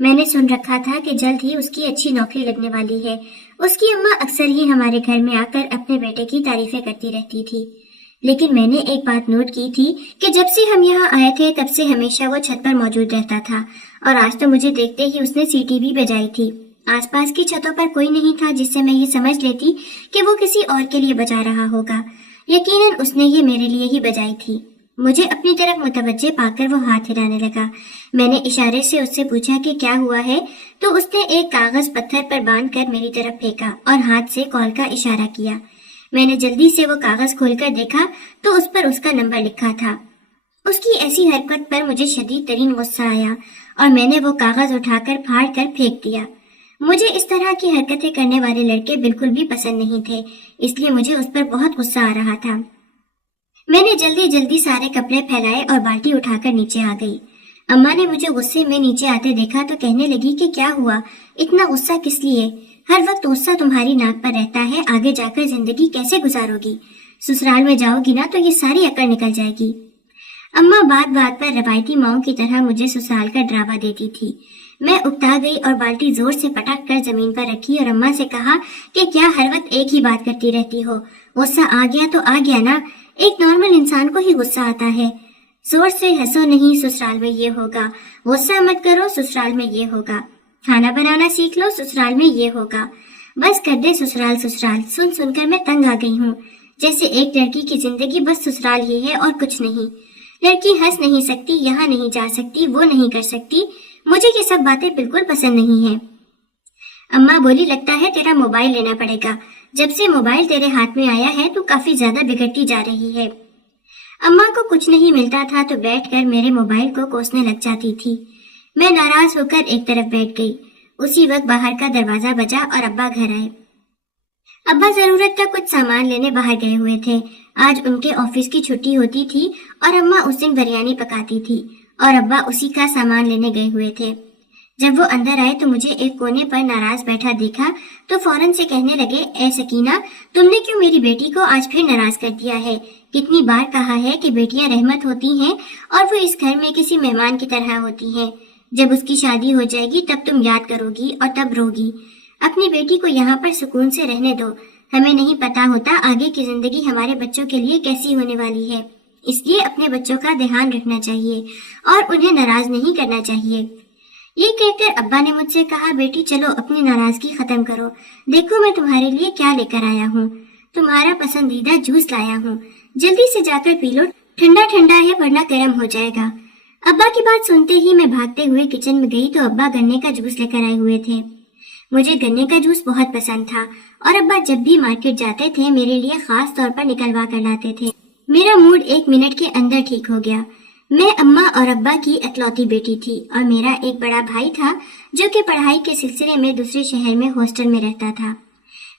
میں نے سن رکھا تھا کہ جلد ہی اس کی اچھی نوکری لگنے والی ہے۔ اس کی اماں اکثر ہی ہمارے گھر میں آ کر اپنے بیٹے کی تعریفیں کرتی رہتی تھی، لیکن میں نے ایک بات نوٹ کی تھی کہ جب سے ہم یہاں آئے تھے تب سے ہمیشہ وہ چھت پر موجود رہتا تھا، اور آج تو مجھے دیکھتے ہی اس نے سیٹی بھی بجائی تھی۔ آس پاس کی چھتوں پر کوئی نہیں تھا جس سے میں یہ سمجھ لیتی کہ وہ کسی اور کے لیے بجا رہا ہوگا۔ یقیناً اس نے یہ میرے لیے ہی بجائی تھی۔ مجھے اپنی طرف متوجہ پا کر وہ ہاتھ ہلانے لگا۔ میں نے اشارے سے اس سے پوچھا کہ کیا ہوا ہے، تو اس نے ایک کاغذ پتھر پر باندھ کر میری طرف پھینکا اور ہاتھ سے کال کا اشارہ کیا۔ میں نے جلدی سے وہ کاغذ کھول کر دیکھا تو اس پر اس کا نمبر لکھا تھا۔ اس کی ایسی حرکت پر مجھے شدید ترین غصہ آیا اور میں نے وہ کاغذ اٹھا کر پھاڑ کر پھینک دیا۔ مجھے اس طرح کی حرکتیں کرنے والے لڑکے بالکل بھی پسند نہیں تھے، اس لیے مجھے اس پر بہت غصہ آ رہا تھا۔ میں نے جلدی سارے کپڑے پھیلائے اور بالٹی اٹھا کر نیچے آ گئی۔ اماں نے مجھے غصے میں نیچے آتے دیکھا تو کہنے لگی کہ کیا ہوا، اتنا غصہ کس لیے؟ ہر وقت غصہ تمہاری ناک پر رہتا ہے، آگے جا کر زندگی کیسے گزارو گی؟ سسرال میں جاؤ گی نا تو یہ ساری عقل نکل جائے گی۔ اماں بات بات پر روایتی ماؤں کی طرح مجھے سسرال کا ڈراوا دیتی تھی۔ میں اکتا گئی اور بالٹی زور سے پٹک کر زمین پر رکھی اور اماں سے کہا کہ کیا ہر وقت ایک ہی بات کرتی رہتی ہو؟ غصہ آ گیا تو آ گیا نا، ایک نارمل انسان کو ہی غصہ آتا ہے۔ زور سے ہنسو نہیں، سسرال میں یہ ہوگا، غصہ مت کرو، سسرال میں یہ ہوگا، کھانا بنانا سیکھ لو، سسرال میں یہ ہوگا، بس کر دے سسرال سسرال، سن سن کر میں تنگ آ گئی ہوں۔ جیسے ایک لڑکی کی زندگی بس سسرال ہی ہے اور کچھ نہیں۔ لڑکی ہنس نہیں سکتی، یہاں نہیں جا سکتی، وہ نہیں کر سکتی، مجھے یہ سب باتیں بالکل پسند نہیں ہیں۔ اماں بولی لگتا ہے تیرا موبائل لینا پڑے گا، جب سے موبائل تیرے ہاتھ میں آیا ہے تو کافی زیادہ بگڑتی جا رہی ہے۔ اماں کو کچھ نہیں ملتا تھا تو بیٹھ کر میرے موبائل کو کوسنے لگ جاتی تھی۔ میں ناراض ہو کر ایک طرف بیٹھ گئی۔ اسی وقت باہر کا دروازہ بجا اور ابا گھر آئے۔ ابا ضرورت کا کچھ سامان لینے باہر گئے ہوئے تھے۔ آج ان کے آفس کی چھٹی ہوتی تھی اور اماں اس دن بریانی پکاتی تھی اور ابا اسی کا سامان لینے گئے ہوئے تھے۔ جب وہ اندر آئے تو مجھے ایک کونے پر ناراض بیٹھا دیکھا تو فوراً سے کہنے لگے، اے سکینہ، تم نے کیوں میری بیٹی کو آج پھر ناراض کر دیا ہے؟ کتنی بار کہا ہے کہ بیٹیاں رحمت ہوتی ہیں اور وہ اس گھر میں کسی مہمان کی طرح ہوتی ہیں۔ جب اس کی شادی ہو جائے گی تب تم یاد کرو گی اور تب روگی۔ اپنی بیٹی کو یہاں پر سکون سے رہنے دو، ہمیں نہیں پتا ہوتا آگے کی زندگی ہمارے بچوں کے لیے کیسی ہونے والی ہے، اس لیے اپنے بچوں کا دھیان رکھنا چاہیے اور انہیں ناراض نہیں کرنا چاہیے۔ یہ کہہ کر ابا نے مجھ سے کہا، بیٹی چلو اپنی ناراضگی ختم کرو، دیکھو میں تمہارے لیے کیا لے کر آیا ہوں، تمہارا پسندیدہ جوس لایا ہوں، جلدی سے جا کر پی لو، ٹھنڈا ٹھنڈا ہے ورنہ گرم ہو جائے گا۔ ابا کی بات سنتے ہی میں بھاگتے ہوئے کچن میں گئی تو ابا گنے کا جوس لے کر آئے ہوئے تھے۔ مجھے گنے کا جوس بہت پسند تھا اور ابا جب بھی مارکیٹ جاتے تھے میرے لیے خاص طور پر نکلوا کر لاتے تھے۔ میرا موڈ 1 منٹ کے اندر ٹھیک ہو گیا۔ میں اماں اور ابا کی اکلوتی بیٹی تھی اور میرا ایک بڑا بھائی تھا جو کہ پڑھائی کے سلسلے میں دوسرے شہر میں ہاسٹل میں رہتا تھا۔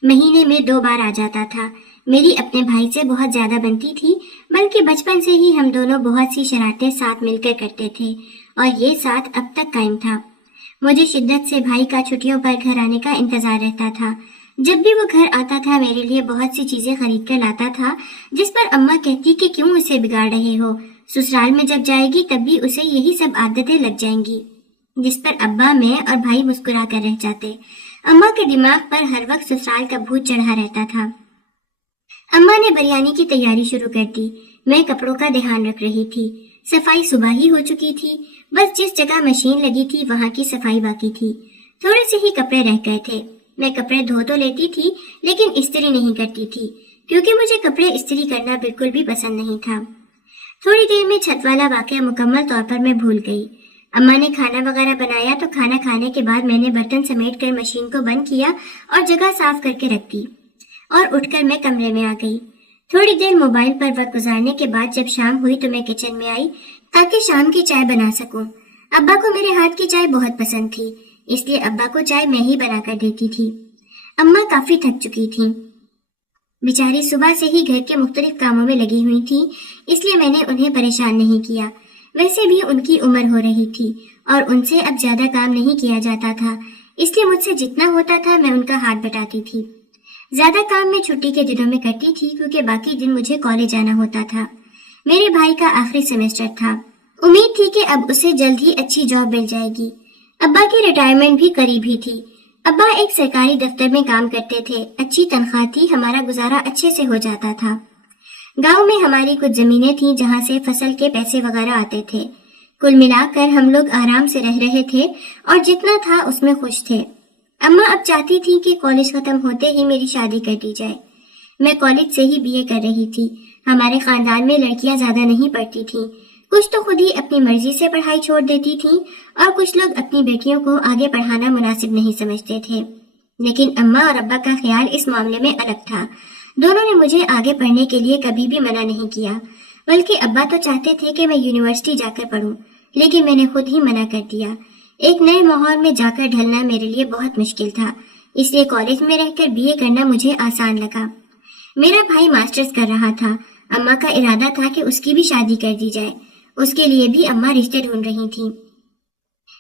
مہینے میں 2 بار آ جاتا تھا۔ میری اپنے بھائی سے بہت زیادہ بنتی تھی، بلکہ بچپن سے ہی ہم دونوں بہت سی شرارتیں ساتھ مل کر کرتے تھے اور یہ ساتھ اب تک قائم تھا۔ مجھے شدت سے بھائی کا چھٹیوں پر گھر آنے کا انتظار رہتا تھا۔ جب بھی وہ گھر آتا تھا میرے لیے بہت سی چیزیں خرید کر لاتا تھا، جس پر اماں کہتی کہ کیوں اسے بگاڑ رہے ہو، سسرال میں جب جائے گی تب بھی اسے یہی سب عادتیں لگ جائیں گی، جس پر ابا، میں اور بھائی مسکرا کر رہ جاتے۔ اماں کے دماغ پر ہر وقت سسرال کا بھوت چڑھا رہتا تھا۔ اماں نے بریانی کی تیاری شروع کر دی۔ میں کپڑوں کا دھیان رکھ رہی تھی۔ صفائی صبح ہی ہو چکی تھی، بس جس جگہ مشین لگی تھی وہاں کی صفائی باقی تھی۔ تھوڑے سے ہی کپڑے رہ گئے تھے۔ میں کپڑے دھو تو لیتی تھی لیکن استری نہیں کرتی تھی، کیونکہ مجھے کپڑے استری کرنا بالکل بھی پسند نہیں تھا۔ تھوڑی دیر میں چھت والا واقعہ مکمل طور پر میں بھول گئی۔ اماں نے کھانا وغیرہ بنایا تو کھانا کھانے کے بعد میں نے برتن سمیٹ کر مشین کو بند کیا اور جگہ صاف کر کے رکھ دی اور اٹھ کر میں کمرے میں آ گئی۔ تھوڑی دیر موبائل پر وقت گزارنے کے بعد جب شام ہوئی تو میں کچن میں آئی تاکہ شام کی چائے بنا سکوں۔ ابا کو میرے ہاتھ کی چائے بہت پسند تھی، اس لیے ابا کو چائے میں ہی بنا کر دیتی تھی۔ اماں کافی تھک چکی تھیں، بیچاری صبح سے ہی گھر کے مختلف کاموں میں لگی ہوئی تھی، اس لیے میں نے انہیں پریشان نہیں کیا۔ ویسے بھی ان کی عمر ہو رہی تھی اور ان سے اب زیادہ کام نہیں کیا جاتا تھا، اس لیے مجھ سے جتنا ہوتا تھا میں ان کا ہاتھ بٹاتی تھی۔ زیادہ کام میں چھٹی کے دنوں میں کرتی تھی کیونکہ باقی دن مجھے کالج جانا ہوتا تھا۔ میرے بھائی کا آخری سیمسٹر تھا، امید تھی کہ اب اسے جلد ہی اچھی جاب مل جائے گی۔ ابا کی ریٹائرمنٹ بھی قریب ہی تھی۔ ابا ایک سرکاری دفتر میں کام کرتے تھے، اچھی تنخواہ تھی، ہمارا گزارا اچھے سے ہو جاتا تھا۔ گاؤں میں ہماری کچھ زمینیں تھیں جہاں سے فصل کے پیسے وغیرہ آتے تھے۔ کل ملا کر ہم لوگ آرام سے رہ رہے تھے اور جتنا تھا اس میں خوش تھے۔ اماں اب چاہتی تھی کہ کالج ختم ہوتے ہی میری شادی کر دی جائے۔ میں کالج سے ہی BA کر رہی تھی۔ ہمارے خاندان میں لڑکیاں زیادہ نہیں پڑھتی تھیں، کچھ تو خود ہی اپنی مرضی سے پڑھائی چھوڑ دیتی تھیں اور کچھ لوگ اپنی بیٹیوں کو آگے پڑھانا مناسب نہیں سمجھتے تھے۔ لیکن اماں اور ابا کا خیال اس معاملے میں الگ تھا۔ دونوں نے مجھے آگے پڑھنے کے لیے کبھی بھی منع نہیں کیا، بلکہ ابا تو چاہتے تھے کہ میں یونیورسٹی جا کر پڑھوں، لیکن میں نے خود ہی منع کر دیا۔ ایک نئے ماحول میں جا کر ڈھلنا میرے لیے بہت مشکل تھا، اس لیے کالج میں رہ کر BA کرنا مجھے آسان لگا۔ میرا بھائی ماسٹرز کر رہا تھا، اماں کا ارادہ تھا کہ اس کی بھی شادی کر دی جائے، اس کے لیے بھی اماں رشتے ڈھونڈ رہی تھیں۔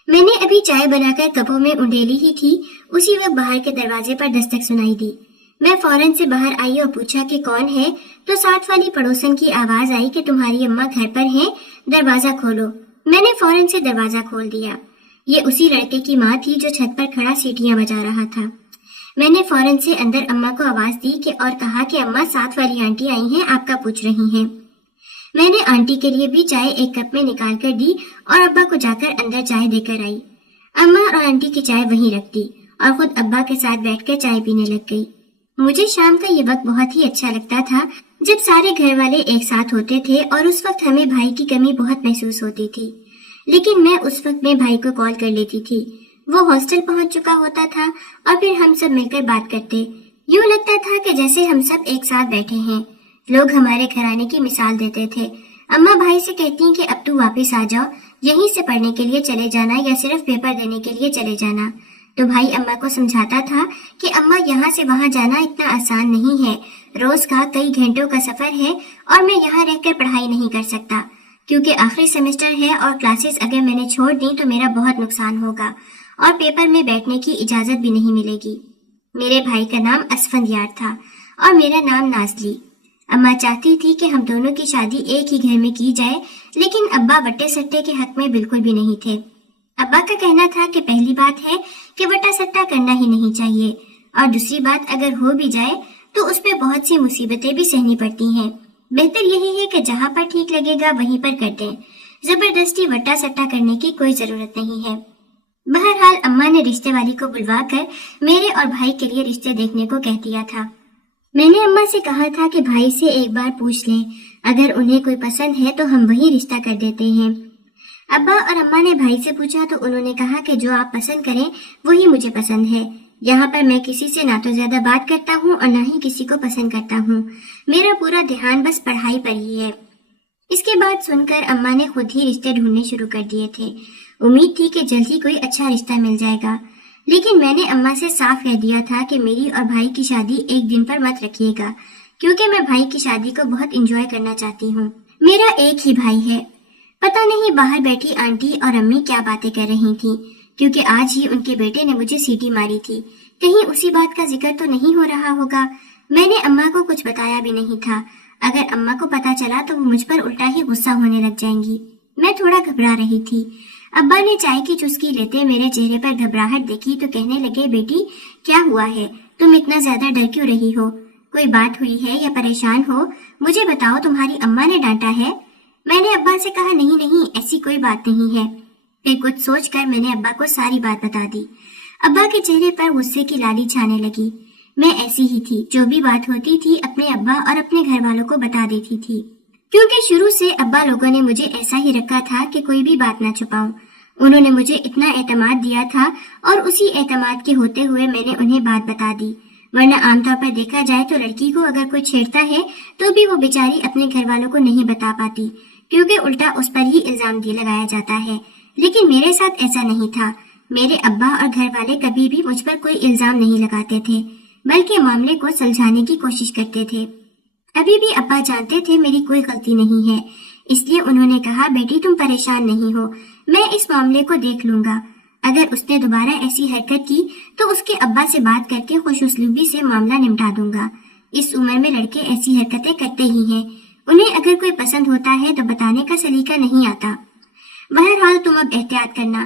میں نے ابھی چائے بنا کر کپوں میں انڈیلی ہی تھی، اسی وقت باہر کے دروازے پر دستک سنائی دی۔ میں فوراً سے باہر آئی اور پوچھا کہ کون ہے، تو ساتھ والی پڑوسن کی آواز آئی کہ تمہاری اماں گھر پر ہیں، دروازہ کھولو۔ میں نے فوراً سے دروازہ کھول دیا۔ یہ اسی لڑکے کی ماں تھی جو چھت پر کھڑا سیٹیاں بجا رہا تھا۔ میں نے فوراً سے اندر اماں کو آواز دی کہ اور کہا کہ اماں ساتھ والی آنٹی آئی ہیں، آپ کا پوچھ رہی ہیں۔ میں نے آنٹی کے لیے بھی چائے ایک کپ میں نکال کر دی اور ابا کو جا کر اندر چائے دے کر آئی۔ اماں اور آنٹی کی چائے وہیں رکھ دی اور خود ابا کے ساتھ بیٹھ کر چائے پینے لگ گئی۔ مجھے شام کا یہ وقت بہت ہی اچھا لگتا تھا جب سارے گھر والے ایک ساتھ ہوتے تھے، اور اس وقت ہمیں بھائی کی کمی بہت محسوس ہوتی تھی۔ لیکن میں اس وقت میں بھائی کو کال کر لیتی تھی، وہ ہاسٹل پہنچ چکا ہوتا تھا اور پھر ہم سب مل کر بات کرتے۔ یوں لگتا تھا کہ جیسے ہم سب ایک ساتھ بیٹھے ہیں۔ لوگ ہمارے گھر آنے کی مثال دیتے تھے۔ اماں بھائی سے کہتی کہ اب تو واپس آ جاؤ، یہیں سے پڑھنے کے لیے چلے جانا یا صرف پیپر دینے کے لیے چلے جانا۔ تو بھائی اماں کو سمجھاتا تھا کہ اماں یہاں سے وہاں جانا اتنا آسان نہیں ہے، روز کا کئی گھنٹوں کا سفر ہے اور میں یہاں رہ کر پڑھائی نہیں کر سکتا، کیونکہ آخری سیمسٹر ہے اور کلاسز اگر میں نے چھوڑ دی تو میرا بہت نقصان ہوگا اور پیپر میں بیٹھنے کی اجازت بھی نہیں ملے گی۔ میرے بھائی کا نام اسفندیار تھا اور میرا نام نازلی۔ اماں چاہتی تھی کہ ہم دونوں کی شادی ایک ہی گھر میں کی جائے، لیکن ابا وٹے سٹے کے حق میں بالکل بھی نہیں تھے۔ ابا کا کہنا تھا کہ پہلی بات ہے کہ وٹا سٹا کرنا ہی نہیں چاہیے، اور دوسری بات اگر ہو بھی جائے تو اس پہ بہت سی مصیبتیں بھی سہنی پڑتی ہیں۔ بہتر یہی ہے کہ جہاں پر ٹھیک لگے گا وہیں پر کر دیں، زبردستی وٹا سٹا کرنے کی کوئی ضرورت نہیں ہے۔ بہرحال اماں نے رشتے والی کو بلوا کر میرے اور بھائی کے لیے رشتے دیکھنے کو کہہ دیا تھا۔ میں نے اماں سے کہا تھا کہ بھائی سے ایک بار پوچھ لیں، اگر انہیں کوئی پسند ہے تو ہم وہی رشتہ کر دیتے ہیں۔ ابا اور اماں نے بھائی سے پوچھا تو انہوں نے کہا کہ جو آپ پسند کریں وہی مجھے پسند ہے۔ یہاں پر میں کسی سے نہ تو زیادہ بات کرتا ہوں اور نہ ہی کسی کو پسند کرتا ہوں، میرا پورا دھیان بس پڑھائی پر ہی ہے۔ اس کے بعد سن کر اماں نے خود ہی رشتے ڈھونڈنے شروع کر دیے تھے۔ امید تھی کہ جلد ہی کوئی اچھا رشتہ مل جائے گا، لیکن میں نے اماں سے صاف کہہ دیا تھا کہ میری اور بھائی کی شادی ایک دن پر مت رکھیے گا، کیونکہ میں بھائی کی شادی کو بہت انجوائے کرنا چاہتی ہوں۔ میرا ایک ہی بھائی ہے۔ پتہ نہیں باہر بیٹھی آنٹی اور امی کیا باتیں کر رہی تھیں، کیونکہ آج ہی ان کے بیٹے نے مجھے سیٹی ماری تھی۔ کہیں اسی بات کا ذکر تو نہیں ہو رہا ہوگا۔ میں نے اماں کو کچھ بتایا بھی نہیں تھا، اگر اماں کو پتہ چلا تو وہ مجھ پر الٹا ہی غصہ ہونے لگ جائیں گی۔ میں تھوڑا گھبرا رہی تھی۔ ابا نے چائے کی چسکی لیتے میرے چہرے پر گھبراہٹ دیکھی تو کہنے لگے، بیٹی کیا ہوا ہے، تم اتنا زیادہ ڈر کیوں رہی ہو؟ کوئی بات ہوئی ہے یا پریشان ہو؟ مجھے بتاؤ، تمہاری اماں نے ڈانٹا ہے؟ میں نے ابا سے کہا، نہیں ایسی کوئی بات نہیں ہے۔ پھر کچھ سوچ کر میں نے ابا کو ساری بات بتا دی۔ ابا کے چہرے پر غصے کی لالی چھانے لگی۔ میں ایسی ہی تھی، جو بھی بات ہوتی تھی اپنے ابا اور اپنے گھر والوں کو بتا دیتی تھی، کیونکہ شروع سے ابا لوگوں نے مجھے ایسا ہی رکھا تھا کہ کوئی بھی بات نہ چھپاؤں۔ انہوں نے مجھے اتنا اعتماد دیا تھا اور اسی اعتماد کے ہوتے ہوئے میں نے انہیں بات بتا دی، ورنہ عام طور پر دیکھا جائے تو لڑکی کو اگر کوئی چھیڑتا ہے تو بھی وہ بیچاری اپنے گھر والوں کو نہیں بتا پاتی، کیونکہ الٹا اس پر ہی الزام لگایا جاتا ہے۔ لیکن میرے ساتھ ایسا نہیں تھا۔ میرے ابا اور گھر والے کبھی بھی مجھ پر کوئی الزام نہیں لگاتے تھے، بلکہ معاملے کو سلجھانے کی کوشش کرتے تھے۔ ابھی بھی ابا جانتے تھے میری کوئی غلطی نہیں ہے، اس لیے انہوں نے کہا، بیٹی تم پریشان نہیں ہو، میں اس معاملے کو دیکھ لوں گا۔ اگر اس نے دوبارہ ایسی حرکت کی تو اس کے ابا سے بات کر کے خوش اسلوبی سے معاملہ نمٹا دوں گا۔ اس عمر میں لڑکے ایسی حرکتیں کرتے ہی ہیں، انہیں اگر کوئی پسند ہوتا ہے تو بتانے کا سلیقہ نہیں آتا۔ بہرحال تم اب احتیاط کرنا،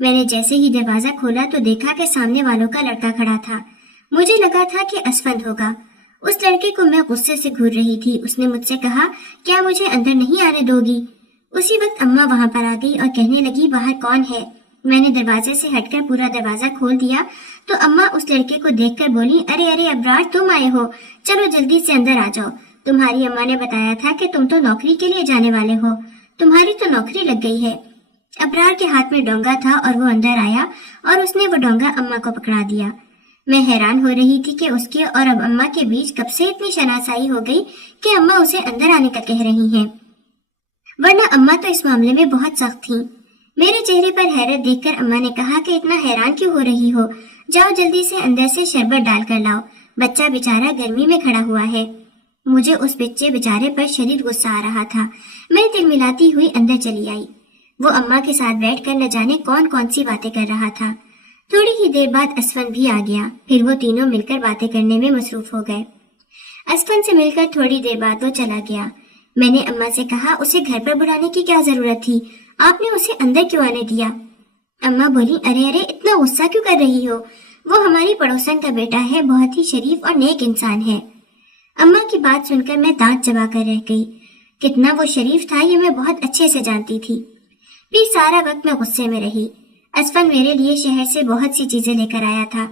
میں نے جیسے ہی دروازہ کھولا تو دیکھا کہ سامنے والوں کا لڑکا کھڑا تھا۔ مجھے لگا تھا کہ اسفند ہوگا۔ اس لڑکے کو میں غصے سے گھور رہی تھی۔ اس نے مجھ سے کہا، کیا مجھے اندر نہیں آنے دو گی؟ اسی وقت اماں وہاں پر آ گئی اور کہنے لگی، باہر کون ہے؟ میں نے دروازے سے ہٹ کر پورا دروازہ کھول دیا تو اماں اس لڑکے کو دیکھ کر بولی، ارے ابرار، تم آئے ہو، چلو جلدی سے اندر آ جاؤ۔ تمہاری اماں نے بتایا تھا کہ تم تو نوکری کے لیے جانے والے ہو، تمہاری تو نوکری لگ گئی ہے۔ ابرار کے ہاتھ میں ڈونگا تھا اور وہ اندر آیا اور اس نے وہ ڈونگا اماں کو پکڑا دیا۔ میں حیران ہو رہی تھی کہ اس کے اور اب اماں کے بیچ کب سے اتنی شناسائی ہو گئی کہ اماں اسے اندر آنے کا کہہ رہی ہیں، ورنہ اماں تو اس معاملے میں بہت سخت تھیں۔ میرے چہرے پر حیرت دیکھ کر اماں نے کہا کہ اتنا حیران کیوں ہو رہی ہو؟ جاؤ جلدی سے اندر سے شربت ڈال کر لاؤ، بچہ بیچارہ گرمی میں کھڑا ہوا ہے۔ مجھے اس بچے بیچارے پر شدید غصہ آ رہا تھا۔ میں تل ملاتی ہوئی اندر چلی آئی۔ وہ اماں کے ساتھ بیٹھ کر نہ جانے کون کون سی باتیں کر رہا تھا۔ تھوڑی ہی دیر بعد اسفند بھی آ گیا، پھر وہ تینوں مل کر باتیں کرنے میں مصروف ہو گئے۔ اسفند سے مل کر تھوڑی دیر بعد وہ چلا گیا۔ میں نے اماں سے کہا، اسے گھر پر بلانے کی کیا ضرورت تھی؟ آپ نے اسے اندر کیوں آنے دیا؟ اماں بولی، ارے اتنا غصہ کیوں کر رہی ہو؟ وہ ہماری پڑوسن کا بیٹا ہے، بہت ہی شریف اور نیک انسان ہے۔ اماں کی بات سن کر میں دانت چبا کر رہ گئی۔ کتنا وہ شریف تھا یہ میں بہت اچھے سے جانتی تھی۔ پھر سارا وقت میں غصے میں رہی۔ اسفند میرے لیے شہر سے بہت سی چیزیں لے کر آیا تھا،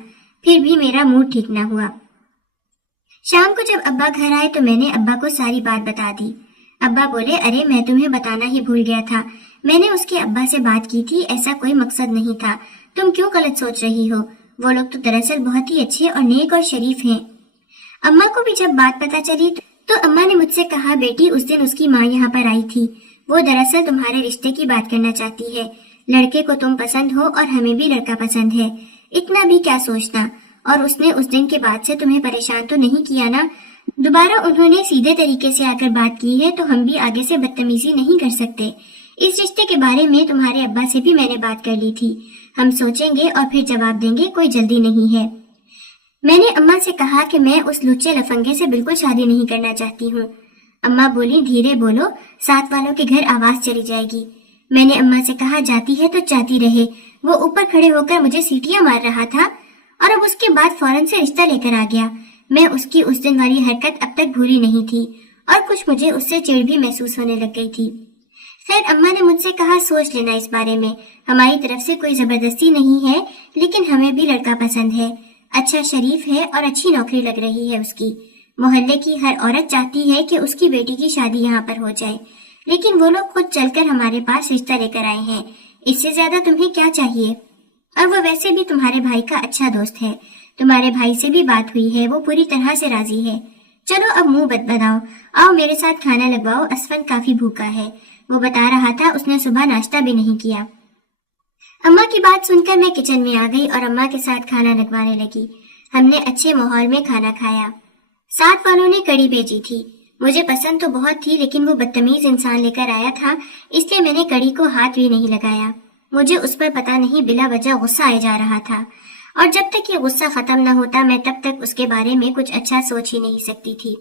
پھر بھی میرا موڈ ٹھیک نہ ہوا۔ شام کو جب ابا گھر آئے تو میں نے ابا کو ساری بات بتا دی۔ ابا بولے، ارے میں تمہیں بتانا ہی بھول گیا تھا، میں نے اس کے ابا سے بات کی تھی، ایسا کوئی مقصد نہیں تھا، تم کیوں غلط سوچ رہی ہو؟ وہ لوگ تو دراصل بہت ہی اچھے اور نیک اور شریف ہیں۔ اماں کو بھی جب بات پتہ چلی تو اماں نے مجھ سے کہا، بیٹی اس دن اس کی ماں یہاں پر آئی تھی، وہ دراصل تمہارے رشتے کی بات کرنا چاہتی ہے، لڑکے کو تم پسند ہو اور ہمیں بھی لڑکا پسند ہے، اتنا بھی کیا سوچنا، اور اس نے اس دن کے بعد سے تمہیں پریشان تو نہیں کیا نا؟ دوبارہ انہوں نے سیدھے طریقے سے آ کر بات کی ہے تو ہم بھی آگے سے بدتمیزی نہیں کر سکتے۔ اس رشتے کے بارے میں تمہارے ابا سے بھی میں نے بات کر لی تھی، ہم سوچیں گے اور پھر جواب دیں گے، کوئی جلدی نہیں ہے۔ میں نے اماں سے کہا کہ میں اس لچے لفنگے سے بالکل شادی نہیں کرنا چاہتی ہوں۔ اماں بولی، دھیرے بولو، ساتھ والوں کے گھر آواز چلی جائے گی۔ میں نے اماں سے کہا، جاتی ہے تو جاتی رہے، وہ اوپر کھڑے ہو کر مجھے سیٹیاں مار رہا تھا اور اب اس کے بعد فوراً سے رشتہ لے کر آ گیا۔ میں اس کی اس دن والی حرکت اب تک بھولی نہیں تھی اور کچھ مجھے اس سے چڑ بھی محسوس ہونے لگ گئی تھی۔ خیر، اماں نے مجھ سے کہا، سوچ لینا اس بارے میں، ہماری طرف سے کوئی زبردستی نہیں ہے، لیکن ہمیں بھی لڑکا پسند ہے، اچھا شریف ہے اور اچھی نوکری لگ رہی ہے اس کی، محلے کی ہر عورت چاہتی ہے کہ اس کی بیٹی کی شادی یہاں پر ہو جائے، لیکن وہ لوگ خود چل کر ہمارے پاس رشتہ لے کر آئے ہیں، اس سے زیادہ تمہیں کیا چاہیے؟ اور وہ ویسے بھی تمہارے بھائی کا اچھا دوست ہے، تمہارے بھائی سے بھی بات ہوئی ہے، وہ پوری طرح سے راضی ہے۔ چلو اب منہ بت بناؤ، آؤ میرے ساتھ کھانا لگواؤ، اسفند کافی بھوکا ہے، وہ بتا رہا تھا اس نے صبح ناشتہ بھی نہیں کیا۔ اماں کی بات سن کر میں کچن میں آ گئی اور اماں کے ساتھ کھانا لگوانے لگی۔ ہم نے اچھے ماحول میں کھانا کھایا۔ ساتھ والوں نے کڑی بھیجی تھی، مجھے پسند تو بہت تھی لیکن وہ بدتمیز انسان لے کر آیا تھا، اس لیے میں نے کڑی کو ہاتھ بھی نہیں لگایا۔ مجھے اس پر پتہ نہیں بلا وجہ غصہ آئے جا رہا تھا، اور جب تک یہ غصہ ختم نہ ہوتا میں تب تک اس کے بارے میں کچھ اچھا سوچ ہی نہیں سکتی تھی۔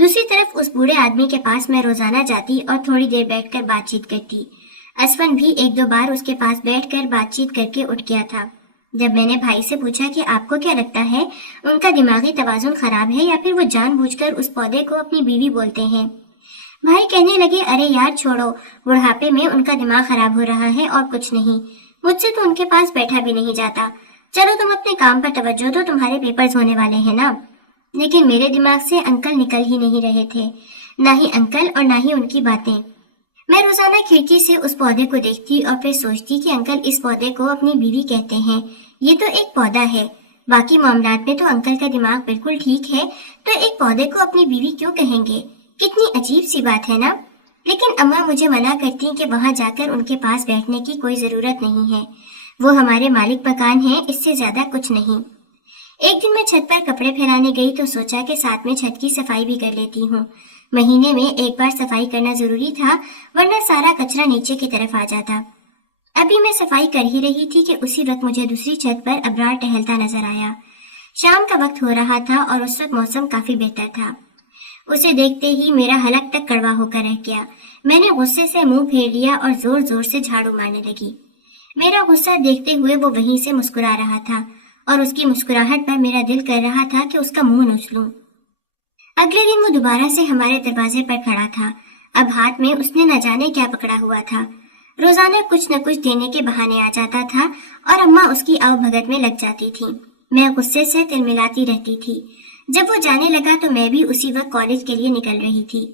دوسری طرف اس بوڑھے آدمی کے پاس میں روزانہ جاتی اور تھوڑی دیر بیٹھ کر بات چیت کرتی۔ اسفند بھی ایک دو بار اس کے پاس بیٹھ کر بات چیت کر کے اٹھ گیا تھا۔ جب میں نے بھائی سے پوچھا کہ آپ کو کیا لگتا ہے، ان کا دماغی توازن خراب ہے یا پھر وہ جان بوجھ کر اس پودے کو اپنی بیوی بولتے ہیں، بھائی کہنے لگے، ارے یار چھوڑو، بڑھاپے میں ان کا دماغ خراب ہو رہا ہے اور کچھ نہیں، مجھ سے تو ان کے پاس بیٹھا بھی نہیں جاتا، چلو تم اپنے کام پر توجہ دو، تمہارے پیپرز ہونے والے ہیں نا۔ لیکن میرے دماغ سے انکل نکل ہی نہیں رہے تھے، نہ ہی انکل اور نہ ہی ان کی باتیں۔ میں روزانہ کھڑکی سے اس پودے کو دیکھتی اور پھر سوچتی کہ انکل اس پودے کو اپنی بیوی کہتے ہیں، یہ تو ایک پودا ہے، باقی معاملات میں تو انکل کا دماغ بالکل ٹھیک ہے، تو ایک پودے کو اپنی بیوی کیوں کہیں گے؟ کتنی عجیب سی بات ہے نا۔ لیکن اماں مجھے منع کرتی کہ وہاں جا کر ان کے پاس بیٹھنے کی کوئی ضرورت نہیں ہے، وہ ہمارے مالک مکان ہیں، اس سے زیادہ کچھ نہیں۔ ایک دن میں چھت پر کپڑے پھیلانے گئی تو سوچا کہ ساتھ میں چھت کی صفائی بھی کر لیتی ہوں، مہینے میں ایک بار صفائی کرنا ضروری تھا ورنہ سارا کچرا نیچے کی طرف آ جاتا۔ ابھی میں صفائی کر ہی رہی تھی کہ اسی وقت مجھے دوسری چھت پر ابرار ٹہلتا نظر آیا۔ شام کا وقت ہو رہا تھا اور اس وقت موسم کافی بہتر تھا۔ اسے دیکھتے ہی میرا حلق تک کڑوا ہو کر رہ گیا۔ میں نے غصے سے منہ پھیر لیا اور زور زور سے جھاڑو مارنے لگی۔ میرا غصہ دیکھتے ہوئے وہ وہیں سے مسکرا رہا تھا اور اس کی مسکراہٹ پر میرا دل کر رہا تھا کہ اس کا منہ نوچ لوں۔ اگلے دن وہ دوبارہ سے ہمارے دروازے پر کھڑا تھا۔ اب ہاتھ میں اس نے نہ جانے کیا پکڑا ہوا تھا۔ روزانہ کچھ نہ کچھ دینے کے بہانے آ جاتا تھا اور اماں اس کی آؤ بھگت میں لگ جاتی تھی۔ میں غصے سے تل ملاتی رہتی تھی۔ جب وہ جانے لگا تو میں بھی اسی وقت کالج کے لیے نکل رہی تھی۔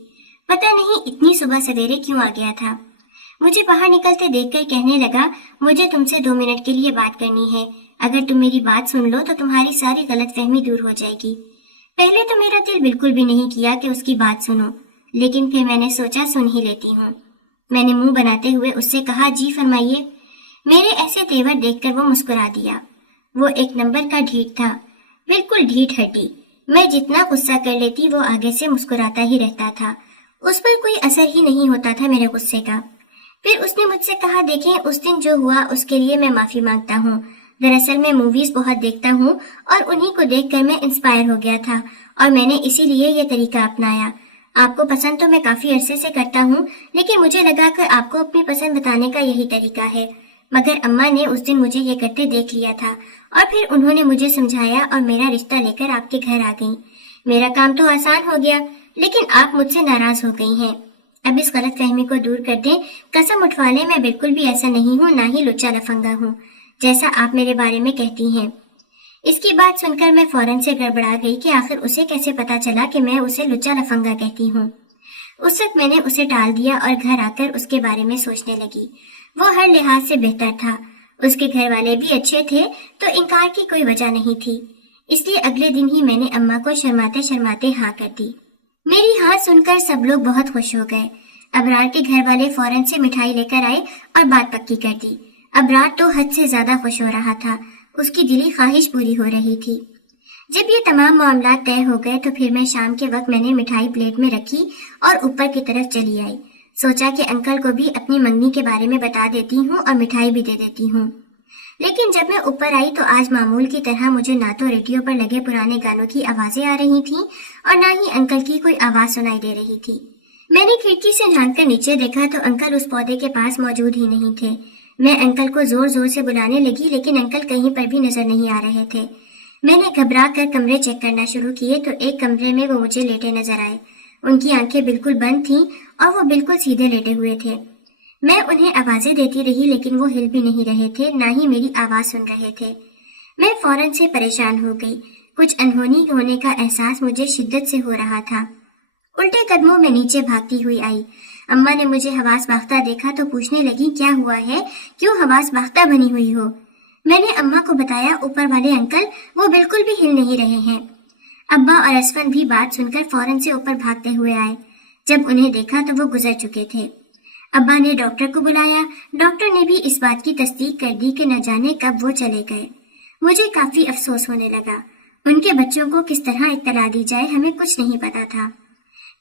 پتہ نہیں اتنی صبح سویرے کیوں آ گیا تھا۔ مجھے باہر نکلتے دیکھ کر کہنے لگا، مجھے تم سے 2 منٹ کے لیے بات کرنی ہے۔ اگر تم میری بات سن لو تو تمہاری ساری غلط فہمی دور ہو جائے گی۔ پہلے تو میرا دل بالکل بھی نہیں کیا کہ اس کی بات سنوں، لیکن پھر میں نے سوچا سن ہی لیتی ہوں۔ میں نے منہ بناتے ہوئے اس سے کہا، جی فرمائیے۔ میرے ایسے تیور دیکھ کر وہ مسکرا دیا۔ وہ ایک نمبر کا ڈھیٹ تھا، بالکل ڈھیٹ ہٹی۔ میں جتنا غصہ کر لیتی وہ آگے سے مسکراتا ہی رہتا تھا۔ اس پر کوئی اثر ہی نہیں ہوتا تھا میرے غصے کا۔ پھر اس نے مجھ سے کہا، دیکھیں اس دن جو ہوا اس کے لیے میں معافی مانگتا ہوں۔ دراصل میں موویز بہت دیکھتا ہوں اور انہی کو دیکھ کر میں انسپائر ہو گیا تھا اور میں نے اسی لیے یہ طریقہ اپنایا۔ آپ کو پسند تو میں کافی عرصے سے کرتا ہوں، لیکن مجھے لگا کہ آپ کو اپنی پسند بتانے کا یہی طریقہ ہے۔ مگر اماں نے اس دن مجھے یہ کرتے دیکھ لیا تھا اور پھر انہوں نے مجھے سمجھایا اور میرا رشتہ لے کر آپ کے گھر آ گئیں۔ میرا کام تو آسان ہو گیا، لیکن آپ مجھ سے ناراض ہو گئی ہیں۔ اب اس غلط فہمی کو دور کر دیں۔ قسم اٹھوا لیں میں بالکل بھی ایسا نہیں ہوں، نہ ہی لچا لفنگا ہوں جیسا آپ میرے بارے میں کہتی ہیں۔ اس کی بات سن کر میں فوراً سے گڑبڑا گئی کہ آخر اسے کیسے پتا چلا کہ میں اسے لچا لفنگا کہتی ہوں۔ اس وقت میں نے اسے ٹال دیا اور گھر آ کر اس کے بارے میں سوچنے لگی۔ وہ ہر لحاظ سے بہتر تھا، اس کے گھر والے بھی اچھے تھے، تو انکار کی کوئی وجہ نہیں تھی۔ اس لیے اگلے دن ہی میں نے اماں کو شرماتے شرماتے ہاں کر دی۔ میری ہاں سن کر سب لوگ بہت خوش ہو گئے۔ ابرار کے گھر والے فوراً سے مٹھائی لے کر آئے اور بات پکی کر دی۔ ابرار تو حد سے زیادہ خوش ہو رہا تھا، اس کی دلی خواہش پوری ہو رہی تھی۔ جب یہ تمام معاملات طے ہو گئے تو پھر میں شام کے وقت میں نے مٹھائی پلیٹ میں رکھی اور اوپر کی طرف چلی آئی۔ سوچا کہ انکل کو بھی اپنی منگنی کے بارے میں بتا دیتی ہوں اور مٹھائی بھی دے دیتی ہوں۔ لیکن جب میں اوپر آئی تو آج معمول کی طرح مجھے نہ تو ریڈیو پر لگے پرانے گانوں کی آوازیں آ رہی تھیں اور نہ ہی انکل کی کوئی آواز سنائی دے رہی تھی۔ میں نے کھڑکی سے جھانک کر نیچے دیکھا تو انکل اس پودے کے پاس موجود ہی نہیں تھے۔ میں انکل کو زور زور سے بلانے لگی لیکن انکل کہیں پر بھی نظر نہیں آ رہے تھے۔ میں نے گھبرا کر کمرے چیک کرنا شروع کیے تو ایک کمرے میں وہ مجھے لیٹے نظر آئے۔ ان کی آنکھیں بالکل بند تھیں اور وہ بالکل سیدھے لیٹے ہوئے تھے۔ میں انہیں آوازیں دیتی رہی لیکن وہ ہل بھی نہیں رہے تھے، نہ ہی میری آواز سن رہے تھے۔ میں فوراً سے پریشان ہو گئی۔ کچھ انہونی ہونے کا احساس مجھے شدت سے ہو رہا تھا۔ الٹے قدموں میں نیچے بھاگتی ہوئی آئی۔ اماں نے مجھے حواس باختہ دیکھا تو پوچھنے لگی، کیا ہوا ہے، کیوں حواس باختہ بنی ہوئی ہو؟ میں نے اماں کو بتایا، اوپر والے انکل وہ بالکل بھی ہل نہیں رہے ہیں۔ ابا اور اسفن بھی بات سن کر فوراً سے اوپر بھاگتے ہوئے آئے۔ جب انہیں دیکھا تو وہ گزر چکے تھے۔ ابا نے ڈاکٹر کو بلایا۔ ڈاکٹر نے بھی اس بات کی تصدیق کر دی کہ نہ جانے کب وہ چلے گئے۔ مجھے کافی افسوس ہونے لگا۔ ان کے بچوں کو کس طرح اطلاع دی جائے ہمیں کچھ نہیں پتا تھا۔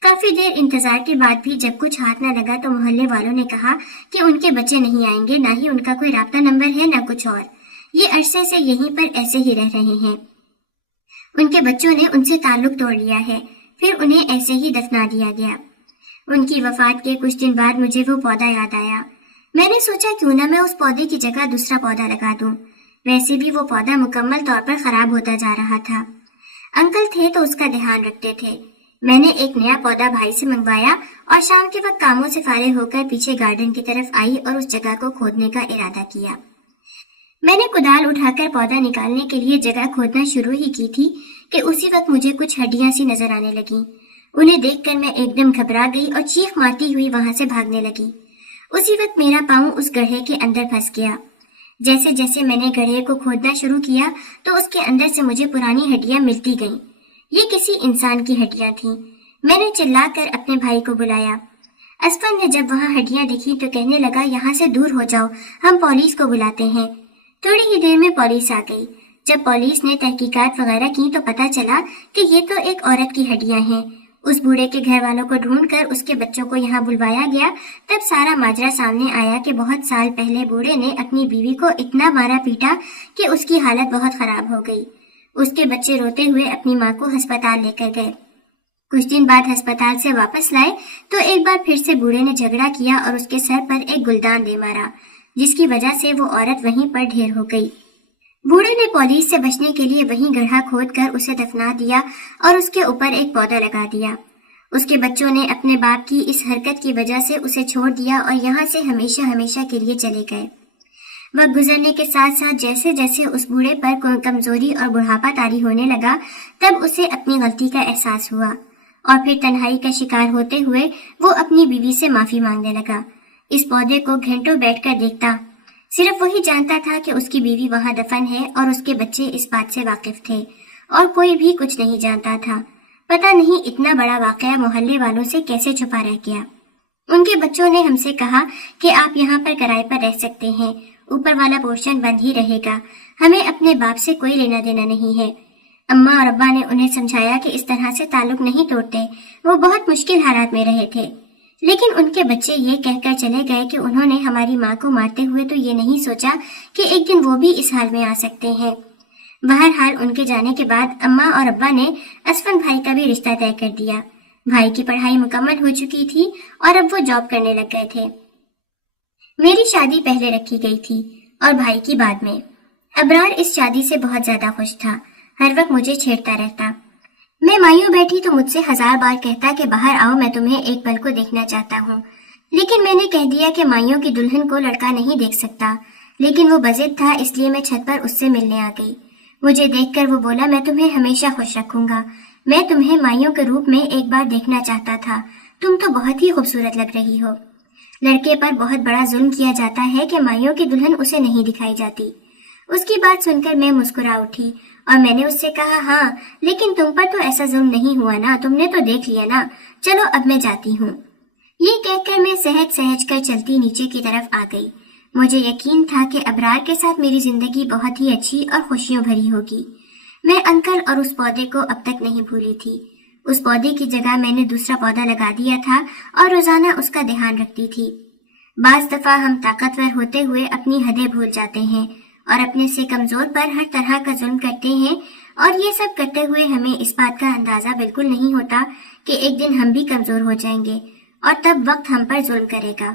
کافی دیر انتظار کے بعد بھی جب کچھ ہاتھ نہ لگا تو محلے والوں نے کہا کہ ان کے بچے نہیں آئیں گے، نہ ہی ان کا کوئی رابطہ نمبر ہے نہ کچھ اور، یہ عرصے سے یہیں پر ایسے ہی رہ رہے ہیں۔ ان کے بچوں نے ان سے تعلق توڑ لیا ہے، پھر انہیں ایسے ہی دفنا دیا گیا۔ ان کی وفات کے کچھ دن بعد مجھے وہ پودا یاد آیا۔ میں نے سوچا کیوں نہ میں اس پودے کی جگہ دوسرا پودا لگا دوں، ویسے بھی وہ پودا مکمل طور پر خراب ہوتا جا رہا تھا۔ انکل تھے تو اس کا دھیان رکھتے تھے۔ میں نے ایک نیا پودا بھائی سے منگوایا اور شام کے وقت کاموں سے فارغ ہو کر پیچھے گارڈن کی طرف آئی اور اس جگہ کو کھودنے کا ارادہ کیا۔ میں نے کدال اٹھا کر پودا نکالنے کے لیے جگہ کھودنا شروع ہی کی تھی کہ اسی وقت مجھے کچھ ہڈیاں سی نظر آنے لگیں۔ انہیں دیکھ کر میں ایک دم گھبرا گئی اور چیخ مارتی ہوئی وہاں سے بھاگنے لگی۔ اسی وقت میرا پاؤں اس گڑھے کے اندر پھنس گیا۔ جیسے جیسے میں نے گڑھے کو کھودنا شروع کیا تو اس کے اندر سے مجھے پرانی ہڈیاں ملتی گئیں۔ یہ کسی انسان کی ہڈیاں تھیں۔ میں نے چلا کر اپنے بھائی کو بلایا۔ اسفن نے جب وہاں ہڈیاں دیکھی تو کہنے لگا، یہاں سے دور ہو جاؤ، ہم پولیس کو بلاتے ہیں۔ تھوڑی ہی دیر میں پولیس آ گئی۔ جب پولیس نے تحقیقات وغیرہ کی تو پتہ چلا کہ یہ تو ایک عورت کی ہڈیاں ہیں۔ اس بوڑھے کے گھر والوں کو ڈھونڈ کر اس کے بچوں کو یہاں بلوایا گیا۔ تب سارا ماجرا سامنے آیا کہ بہت سال پہلے بوڑھے نے اپنی بیوی کو اتنا مارا پیٹا کہ اس کی حالت بہت خراب ہو گئی۔ اس کے بچے روتے ہوئے اپنی ماں کو ہسپتال لے کر گئے۔ کچھ دن بعد ہسپتال سے واپس لائے تو ایک بار پھر سے بوڑھے نے جھگڑا کیا اور اس کے سر پر ایک گلدان دے مارا۔ جس کی وجہ سے وہ عورت وہیں پر ڈھیر ہو گئی۔ بوڑھے نے پولیس سے بچنے کے لیے وہیں گڑھا کھود کر اسے دفنا دیا اور اس کے اوپر ایک پودا لگا دیا۔ اس کے بچوں نے اپنے باپ کی اس حرکت کی وجہ سے اسے چھوڑ دیا اور یہاں سے ہمیشہ ہمیشہ کے لیے چلے گئے۔ وقت گزرنے کے ساتھ ساتھ جیسے جیسے اس بوڑھے پر کمزوری اور بڑھاپا طاری ہونے لگا، تب اسے اپنی غلطی کا احساس ہوا اور پھر تنہائی کا شکار ہوتے ہوئے وہ اپنی بیوی سے معافی مانگنے لگا۔ اس پودے کو گھنٹوں بیٹھ کر دیکھتا، صرف وہی جانتا تھا کہ اس کی بیوی وہاں دفن ہے اور اس کے بچے اس بات سے واقف تھے، اور کوئی بھی کچھ نہیں جانتا تھا۔ پتہ نہیں اتنا بڑا واقعہ محلے والوں سے کیسے چھپا رہ گیا۔ ان کے بچوں نے ہم سے کہا کہ آپ یہاں پر کرائے پر رہ سکتے ہیں، اوپر والا پورشن بند ہی رہے گا، ہمیں اپنے باپ سے کوئی لینا دینا نہیں ہے۔ اماں اور ابا نے انہیں سمجھایا کہ اس طرح سے تعلق نہیں توڑتے، وہ بہت مشکل حالات میں رہے تھے، لیکن ان کے بچے یہ کہہ کر چلے گئے کہ انہوں نے ہماری ماں کو مارتے ہوئے تو یہ نہیں سوچا کہ ایک دن وہ بھی اس حال میں آ سکتے ہیں۔ بہرحال ان کے جانے کے بعد اماں اور ابا نے اسفن بھائی کا بھی رشتہ طے کر دیا۔ بھائی کی پڑھائی مکمل ہو چکی تھی اور اب وہ جاب کرنے لگ گئے تھے۔ میری شادی پہلے رکھی گئی تھی اور بھائی کی بعد میں۔ ابرار اس شادی سے بہت زیادہ خوش تھا، ہر وقت مجھے چھیڑتا رہتا۔ میں مایوں بیٹھی تو مجھ سے 1000 بار کہتا کہ باہر آؤ، میں تمہیں ایک پل کو دیکھنا چاہتا ہوں، لیکن میں نے کہہ دیا کہ مایوں کی دلہن کو لڑکا نہیں دیکھ سکتا، لیکن وہ بضد تھا، اس لیے میں چھت پر اس سے ملنے آ گئی۔ مجھے دیکھ کر وہ بولا، میں تمہیں ہمیشہ خوش رکھوں گا، میں تمہیں مایوں کے روپ میں ایک بار دیکھنا چاہتا تھا، تم تو بہت ہی خوبصورت لگ رہی ہو۔ لڑکے پر بہت بڑا ظلم کیا جاتا ہے کہ مایوں کی دلہن اسے نہیں دکھائی جاتی۔ اس کی بات سن کر میں مسکرا اٹھی اور میں نے اس سے کہا، ہاں لیکن تم پر تو ایسا ظلم نہیں ہوا نا، تم نے تو دیکھ لیا نا، چلو اب میں جاتی ہوں۔ یہ کہہ کر میں سہج سہج کر چلتی نیچے کی طرف آ گئی۔ مجھے یقین تھا کہ ابرار کے ساتھ میری زندگی بہت ہی اچھی اور خوشیوں بھری ہوگی۔ میں انکل اور اس پودے کو اب تک نہیں بھولی تھی۔ اس پودے کی جگہ میں نے دوسرا پودا لگا دیا تھا اور روزانہ اس کا دھیان رکھتی تھی۔ بعض دفعہ ہم طاقتور ہوتے ہوئے اپنی حدیں بھول جاتے ہیں اور اپنے سے کمزور پر ہر طرح کا ظلم کرتے ہیں، اور یہ سب کرتے ہوئے ہمیں اس بات کا اندازہ بالکل نہیں ہوتا کہ ایک دن ہم بھی کمزور ہو جائیں گے اور تب وقت ہم پر ظلم کرے گا۔